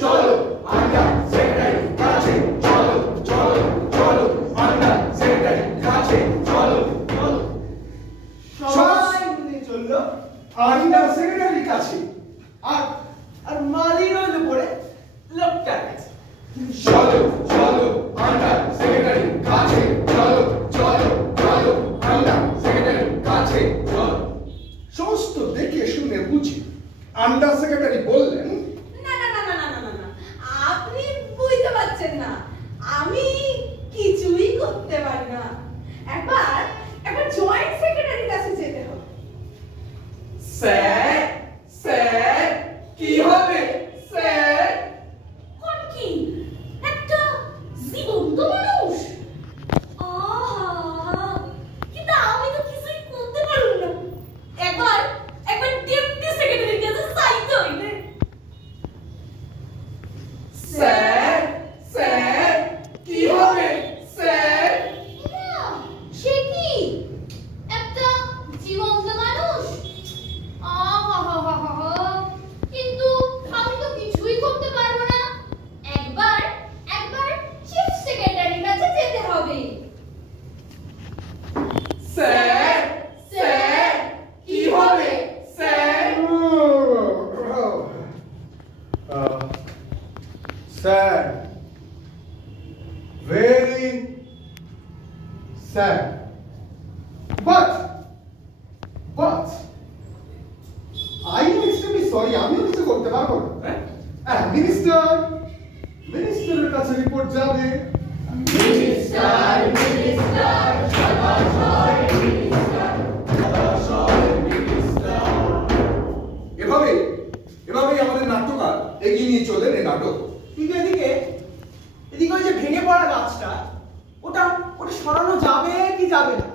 চলো under secretary কাছে চলো চলো চলো আন্ডার সেক্রেটারি কাছে চলো চলো সবাই মিলে চললো আন্ডার সেক্রেটারির কাছে আর আর মালি রইল পড়ে লোকটার কাছে চলো চলো আন্ডার সেক্রেটারি কাছে চলো চলো চলো আন্ডার সেক্রেটারি কাছে চলো সমস্ত দেখে শুনে বুঝি আন্ডার সেক্রেটারি বললেন না না না না না না না আপনি বুঝতে পারছেন না আমি কিছুই করতে পারি না একবার জয়েন্ট সেক্রেটারির কাছে যেতে হবে স্যার স্যার কি হবে স্যার কোন কি একটা জীবন্ত মানুষ আহা কিন্তু আমি তো কিছুই করতে পারব না একবার ডেপুটি সেক্রেটারির কাছে চাইতে হইবে স্যার স্যার কি হবে স্যার সে কি একটা জীবন্ত মানুষ কিন্তু আমি তো কিছুই করতে পারবো না একবার চিফ সেক্রেটারির কাছে যেতে হবে স্যার স্যার কি হবে sir sir very sad but I am extremely sorry আমিও কিছু করতে পারবো না মিনিস্টারের কাছে রিপোর্ট যাবে মিনিস্টার এভাবেই আমাদের নাট্যকার এগিয়ে নিয়ে চলেন এই নাটক কিন্তু এদিকে ওই যে ভেঙে পড়া গাছটা ওটা সরানো যাবে কি যাবে না